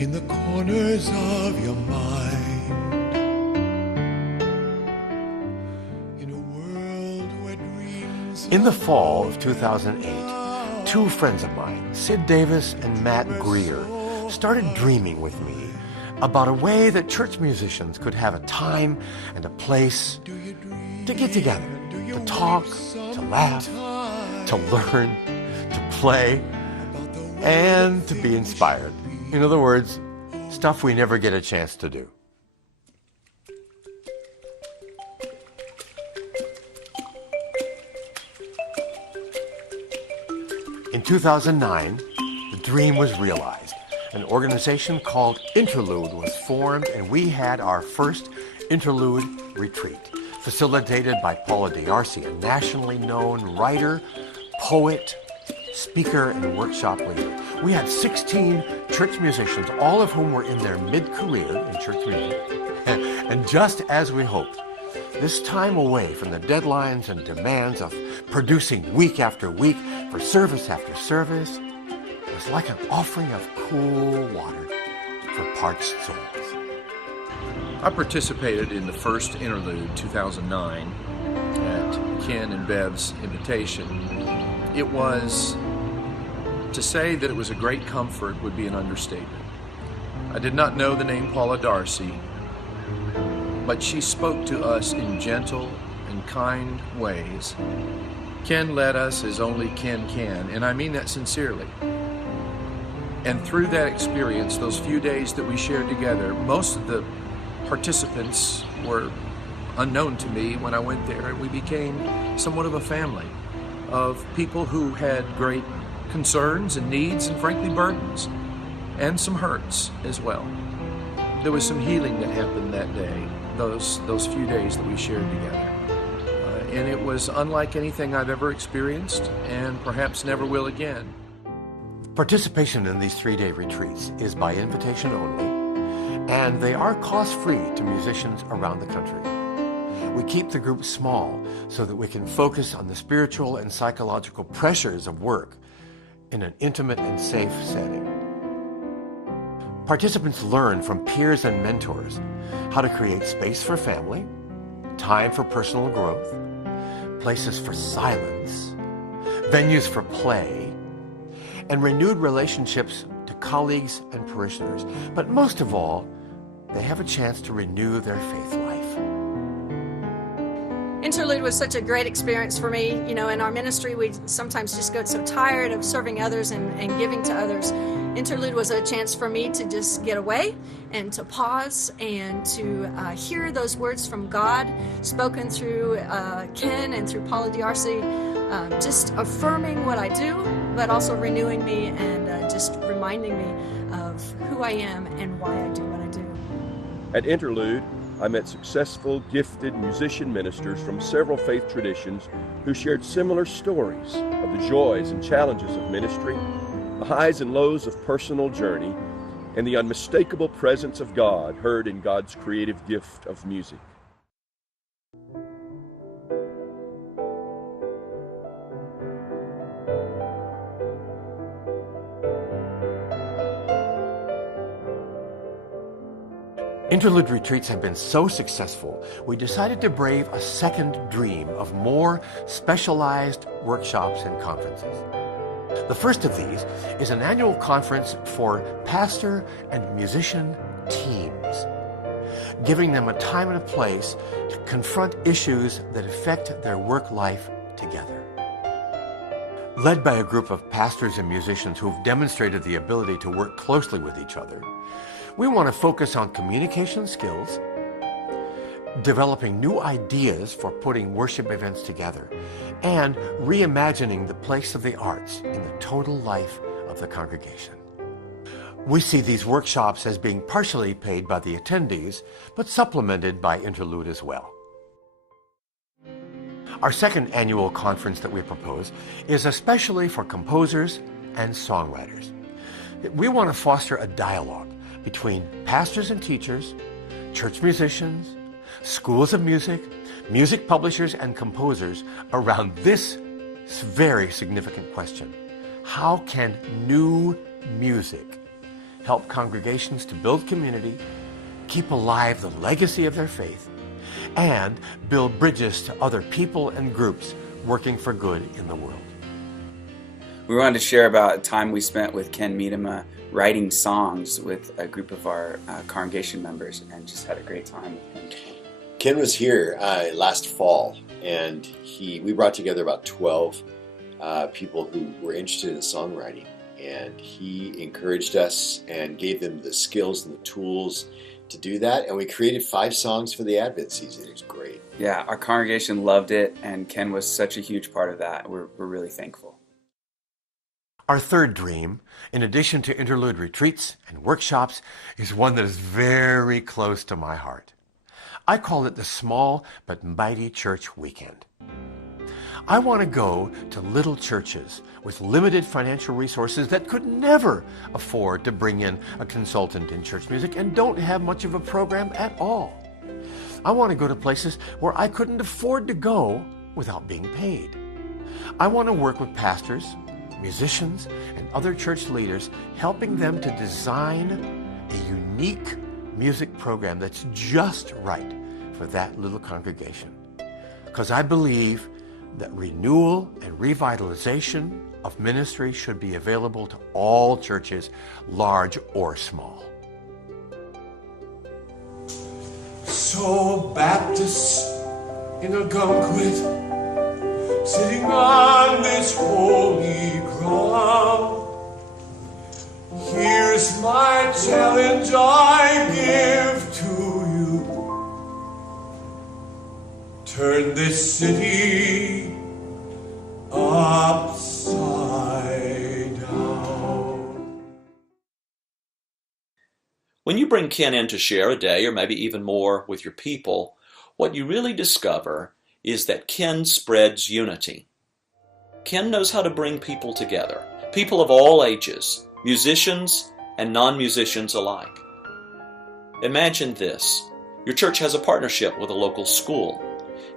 in the corners of your mind. In a world where dreams In the fall of 2008, two friends of mine, Sid Davis and Matt Greer, started dreaming with me about a way that church musicians could have a time and a place to get together, to talk, to laugh, to learn, to play, and to be inspired. In other words, stuff we never get a chance to do. In 2009, the dream was realized. An organization called Interlude was formed, and we had our first Interlude Retreat, facilitated by Paula D'Arcy, a nationally known writer, poet, speaker, and workshop leader. We had 16 church musicians, all of whom were in their mid-career in church music. And just as we hoped, this time away from the deadlines and demands of producing week after week for service after service was like an offering of cool water for parched souls. I participated in the first Interlude 2009 at Ken and Bev's invitation. It was, to say that it was a great comfort would be an understatement. I did not know the name Paula D'Arcy, but she spoke to us in gentle and kind ways. Ken led us as only Ken can, and I mean that sincerely. And through that experience, those few days that we shared together, most of the participants were unknown to me when I went there, and we became somewhat of a family of people who had great concerns and needs and frankly burdens, and some hurts as well. There was some healing that happened that day, those few days that we shared together. And it was unlike anything I've ever experienced, and perhaps never will again. Participation in these three-day retreats is by invitation only, and they are cost-free to musicians around the country. We keep the group small so that we can focus on the spiritual and psychological pressures of work in an intimate and safe setting. Participants learn from peers and mentors how to create space for family, time for personal growth, places for silence, venues for play, and renewed relationships to colleagues and parishioners. But most of all, they have a chance to renew their faith life. Interlude was such a great experience for me. You know, in our ministry, we sometimes just get so tired of serving others and giving to others. Interlude was a chance for me to just get away and to pause and to hear those words from God spoken through Ken and through Paula D'Arcy, just affirming what I do, but also renewing me and just reminding me of who I am and why I do what I do. At Interlude, I met successful, gifted musician ministers from several faith traditions who shared similar stories of the joys and challenges of ministry, the highs and lows of personal journey, and the unmistakable presence of God heard in God's creative gift of music. Interlude retreats have been so successful, we decided to brave a second dream of more specialized workshops and conferences. The first of these is an annual conference for pastor and musician teams, giving them a time and a place to confront issues that affect their work life together. Led by a group of pastors and musicians who've demonstrated the ability to work closely with each other, we want to focus on communication skills, developing new ideas for putting worship events together, and reimagining the place of the arts in the total life of the congregation. We see these workshops as being partially paid by the attendees, but supplemented by Interlude as well. Our second annual conference that we propose is especially for composers and songwriters. We want to foster a dialogue between pastors and teachers, church musicians, schools of music, music publishers, and composers around this very significant question. How can new music help congregations to build community, keep alive the legacy of their faith, and build bridges to other people and groups working for good in the world. We wanted to share about time we spent with Ken Medema writing songs with a group of our congregation members, and just had a great time with him. Ken was here last fall, and we brought together about 12 people who were interested in songwriting, and he encouraged us and gave them the skills and the tools to do that, and we created 5 songs for the Advent season. It was great. Yeah, our congregation loved it, and Ken was such a huge part of that. We're really thankful. Our third dream, in addition to Interlude Retreats and workshops, is one that is very close to my heart. I call it the Small but Mighty Church Weekend. I want to go to little churches with limited financial resources that could never afford to bring in a consultant in church music and don't have much of a program at all. I want to go to places where I couldn't afford to go without being paid. I want to work with pastors, musicians, and other church leaders, helping them to design a unique music program that's just right for that little congregation. Because I believe that renewal and revitalization of ministry should be available to all churches, large or small. So Baptists in Algonquin, sitting on this holy ground, here's my challenge I give to you. Turn this city upside down. When you bring Ken in to share a day, or maybe even more, with your people, what you really discover is that Ken spreads unity. Ken knows how to bring people together, people of all ages, musicians and non-musicians alike. Imagine this. Your church has a partnership with a local school.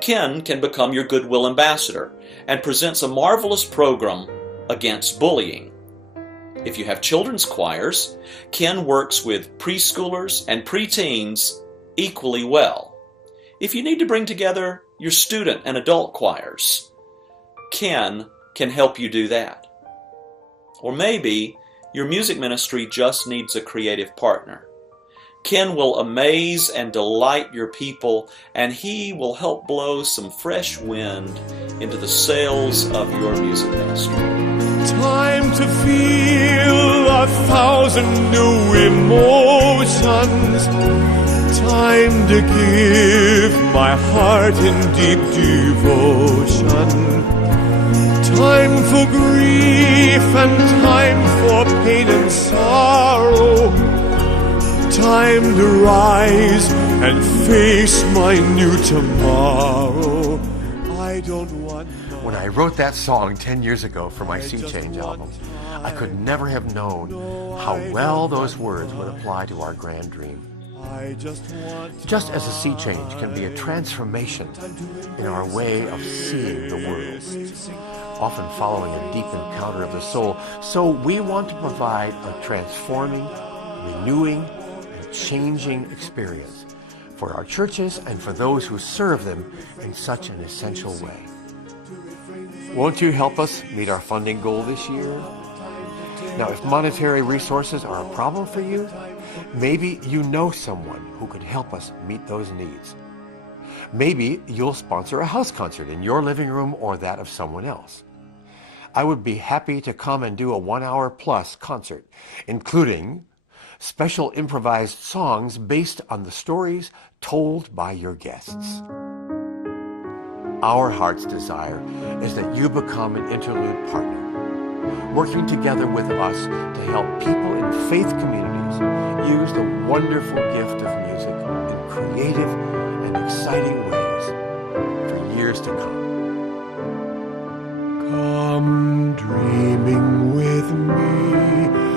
Ken can become your goodwill ambassador and presents a marvelous program against bullying. If you have children's choirs, Ken works with preschoolers and preteens equally well. If you need to bring together your student and adult choirs, Ken can help you do that. Or maybe your music ministry just needs a creative partner. Ken will amaze and delight your people, and he will help blow some fresh wind into the sails of your music ministry. Time to feel 1,000 new emotions. Time to give my heart in deep devotion. Time for grief and time for pain and sorrow. Time to rise and face my new tomorrow. I don't want no. When I wrote that song 10 years ago for my Sea Change album, I could never have known how well those words would apply to our grand dream. Just as a sea change can be a transformation in our way of seeing the world, often following a deep encounter of the soul, so we want to provide a transforming, renewing, and changing experience for our churches and for those who serve them in such an essential way. Won't you help us meet our funding goal this year? Now, if monetary resources are a problem for you, maybe you know someone who could help us meet those needs. Maybe you'll sponsor a house concert in your living room or that of someone else. I would be happy to come and do a 1-hour plus concert, including special improvised songs based on the stories told by your guests. Our heart's desire is that you become an Interlude partner, working together with us to help people in faith communities use the wonderful gift of music in creative and exciting ways for years to come. Come dreaming with me